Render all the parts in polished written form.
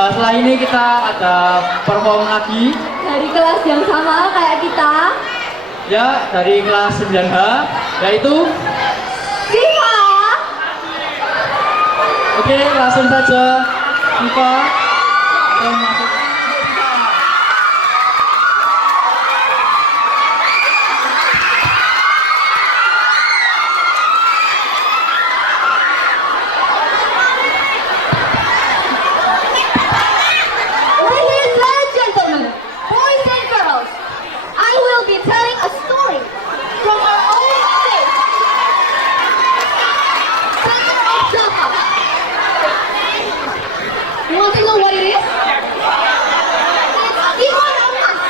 Setelah ini kita ada perform lagi dari kelas yang sama kayak kita. ya, dari kelas 9H, yaitu Siva. oke, langsung saja Siva dan masuk. Ladies and gentlemen, boys and girls, I will be telling a story from our own state, center of Dhaka. You want to know what it is? It's Timun Mas.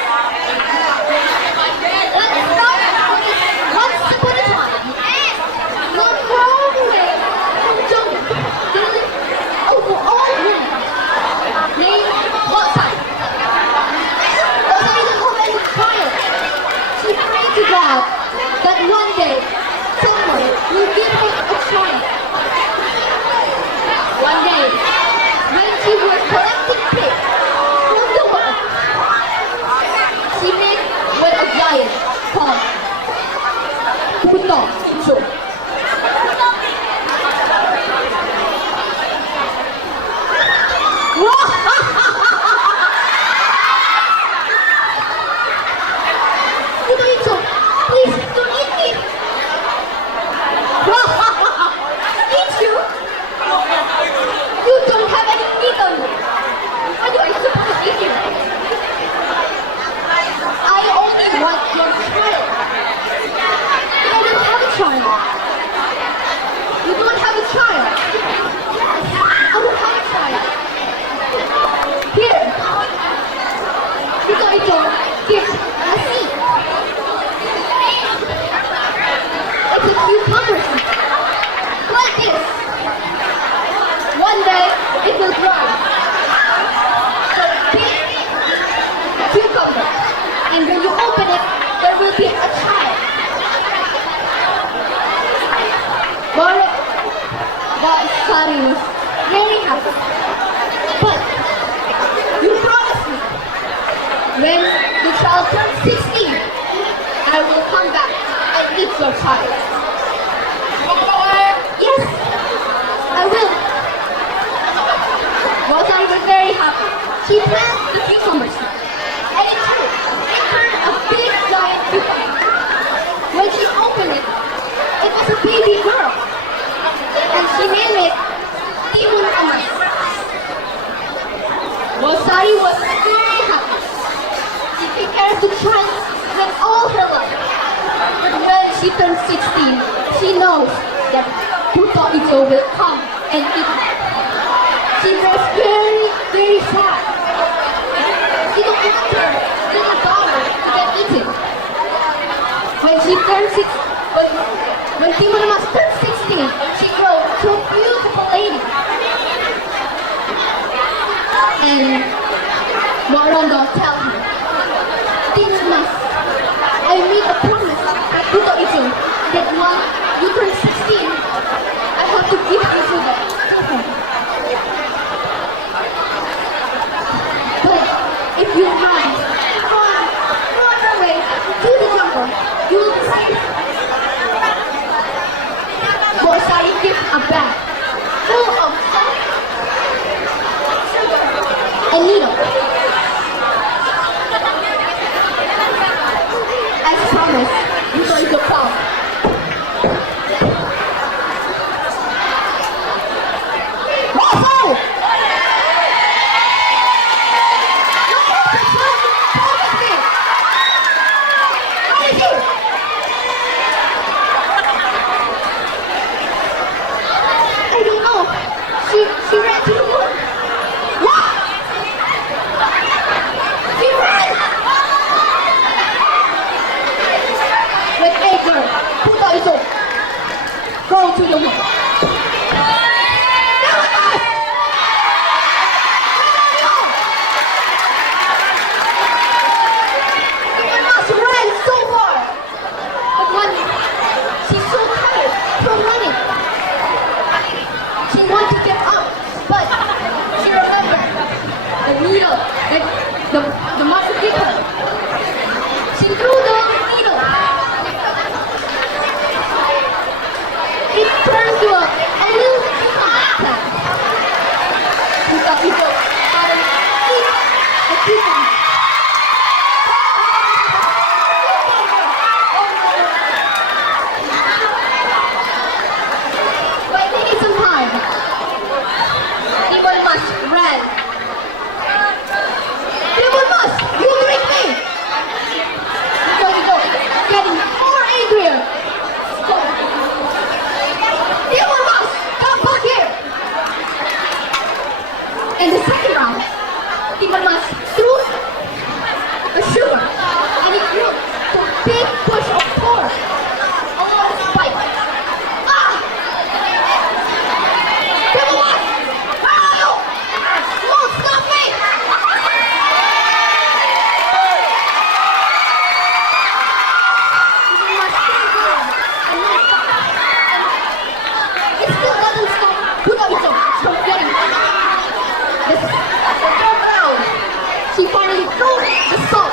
Let's start with once upon a time. Not far away from jungle, there lived an old woman named Wasai. Wasai is a woman child. She prayed to God that one day someone will give her a child. One day, when she was collecting pigs from the well, she met with a giant called Buddha. Please don't eat me. Eat you? You don't have any meat on you. Why do I supposed to eat you? I only want your child. I don't have a child. You don't have a child. I don't have a child. Here. Here's a seed. It's a cucumber seed. Like this. One day it will grow. So big cucumber. And when you open it, there will be a child. But Sari was very happy. But you promised me when the child turns 16, I will come back and eat your child. Yes, I will. Rosari was very happy. She planted the cucumber seed, and it turned a big giant cucumber. When she opened it, it was a baby girl, and she named it Timun Mas. Rosari was very happy. She prepared the child with all her love. But when she turns 16, she knows that Buddha will come and eat her. She was very, very sad. She don't want her little daughter to get eaten. When she turns when Timun Mas turns 16, she grows to a beautiful lady. And Marondo tells her, Timun Mas, I made a promise at Buddha that when you turn 16, I have to give you to the children. But if you run away to the jungle, you will be safe. Bosari gives a bag full of salt, sugar, and needle. As promised, you going to come. I don't know. She ran to the wood. What? She ran. Like the mother deeper. She threw the needle. It turned to a little plant. Buddha itu eat the chicken. By taking some time, Timun Mas ran. Timun Mas, you tricked me! Go, getting more angrier. Go. Timun Mas, come back here! In the second round, Timun Mas threw a sugar and it grew to a big bush of corn along the spike. Ah! Timun Mas! No! You won't stop me! Timun Mas came down and moved back. It still doesn't stop Buddha from getting the third round. She finally threw the salt